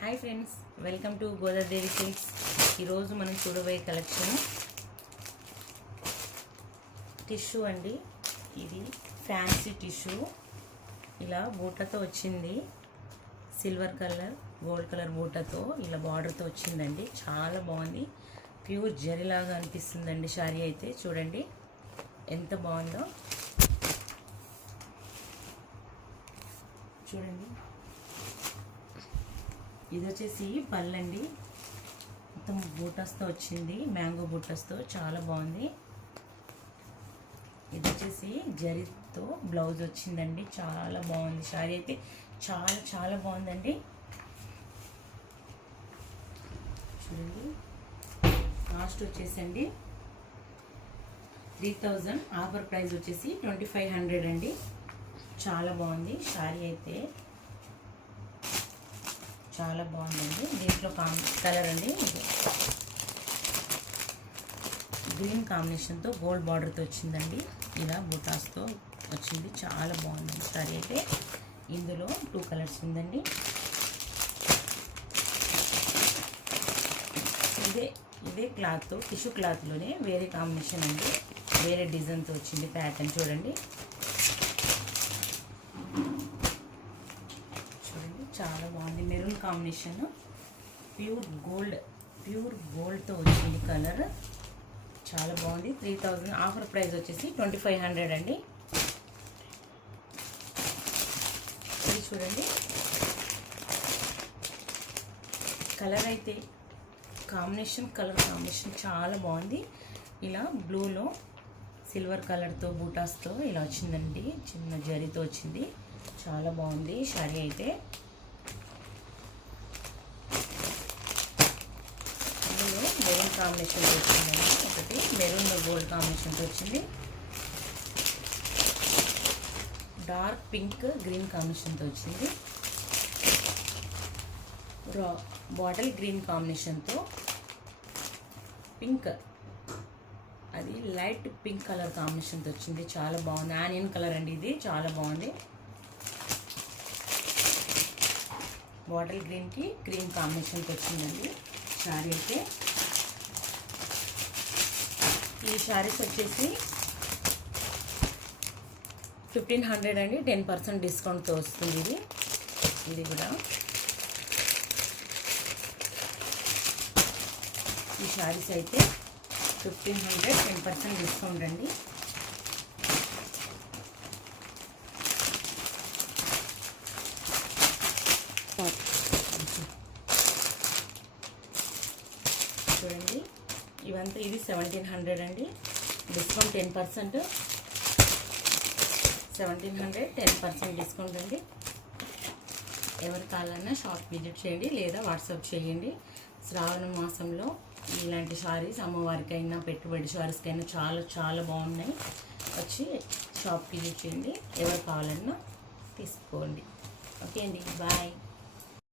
Hi friends, welcome to Godadevi silks. ఈరోజు మనం చూడబోయే కలెక్షన్ టిష్యూ అండి. ఇది ఫ్యాన్సీ టిష్యూ, ఇలా బూటతో వచ్చింది. సిల్వర్ కలర్, గోల్డ్ కలర్ బూటతో ఇలా బార్డర్తో వచ్చిందండి. చాలా బాగుంది. ప్యూర్ జరీలాగా అనిపిస్తుందండి. శారీ అయితే చూడండి ఎంత బాగుందో. చూడండి, ఇది వచ్చేసి పళ్ళండి. మొత్తం బూటస్తో వచ్చింది, మ్యాంగో బూటస్తో చాలా బాగుంది. ఇది వచ్చేసి జరీతో బ్లౌజ్ వచ్చిందండి. చాలా బాగుంది. శారీ అయితే చాలా చాలా బాగుందండి. చూడండి, కాస్ట్ వచ్చేసండి 3000, ఆఫర్ ప్రైస్ వచ్చేసి 2500 అండి. చాలా బాగుంది. శారీ అయితే చాలా బాగుందండి. దీంట్లో కలర్ అండి గ్రీన్ కాంబినేషన్తో గోల్డ్ బార్డర్తో వచ్చిందండి. ఇలా బుటాస్తో వచ్చింది. చాలా బాగుందండి శారీ అయితే. ఇందులో 2 కలర్స్ ఉందండి. ఇదే క్లాత్తో, టిష్యూ క్లాత్లోనే వేరే కాంబినేషన్ అండి. వేరే డిజైన్తో వచ్చింది ప్యాటర్న్. చూడండి, చాలా బాగుంది. మెరూన్ కాంబినేషన్, ప్యూర్ గోల్డ్తో వచ్చింది కలర్. చాలా బాగుంది. 3000, ఆఫర్ ప్రైస్ వచ్చేసి 2500 అండి. ఇది చూడండి, కలర్ అయితే కలర్ కాంబినేషన్ చాలా బాగుంది. ఇలా బ్లూలో సిల్వర్ కలర్తో బూటాస్తో ఇలా వచ్చిందండి. చిన్న జరీతో వచ్చింది. చాలా బాగుంది శారీ అయితే. మెరూన్ కాంబినేషన్తో వచ్చిందండి. ఒకటి మెరూన్ గోల్డ్ కాంబినేషన్తో వచ్చింది. డార్క్ పింక్ గ్రీన్ కాంబినేషన్తో వచ్చింది. బాటిల్ గ్రీన్ కాంబినేషన్తో పింక్, అది లైట్ పింక్ కలర్ కాంబినేషన్తో వచ్చింది. చాలా బాగుంది. ఆనియన్ కలర్ అండి ఇది. చాలా బాగుంది. బాటిల్ గ్రీన్కి గ్రీన్ కాంబినేషన్తో వచ్చిందండి శారీ అయితే. ఈ శారీస్ వచ్చేసి 1500 అండి. 10% డిస్కౌంట్తో వస్తుంది ఇది కూడా. ఈ శారీస్ అయితే 1500, 10% డిస్కౌంట్ అండి. చూడండి, ఇవంతా ఇది 1700 అండి. డిస్కౌంట్ 10%. 1700, 10% డిస్కౌంట్ అండి. ఎవరు కావాలన్నా షాప్ విజిట్ చేయండి లేదా వాట్సాప్ చేయండి. శ్రావణ మాసంలో ఇలాంటి శారీస్ అమ్మవారికైనా పెట్టుబడి శారీస్కైనా చాలా చాలా బాగున్నాయి. వచ్చి షాప్ విజిట్ చేయండి. ఎవరు కావాలన్నా తీసుకోండి. ఓకే అండి, బాయ్.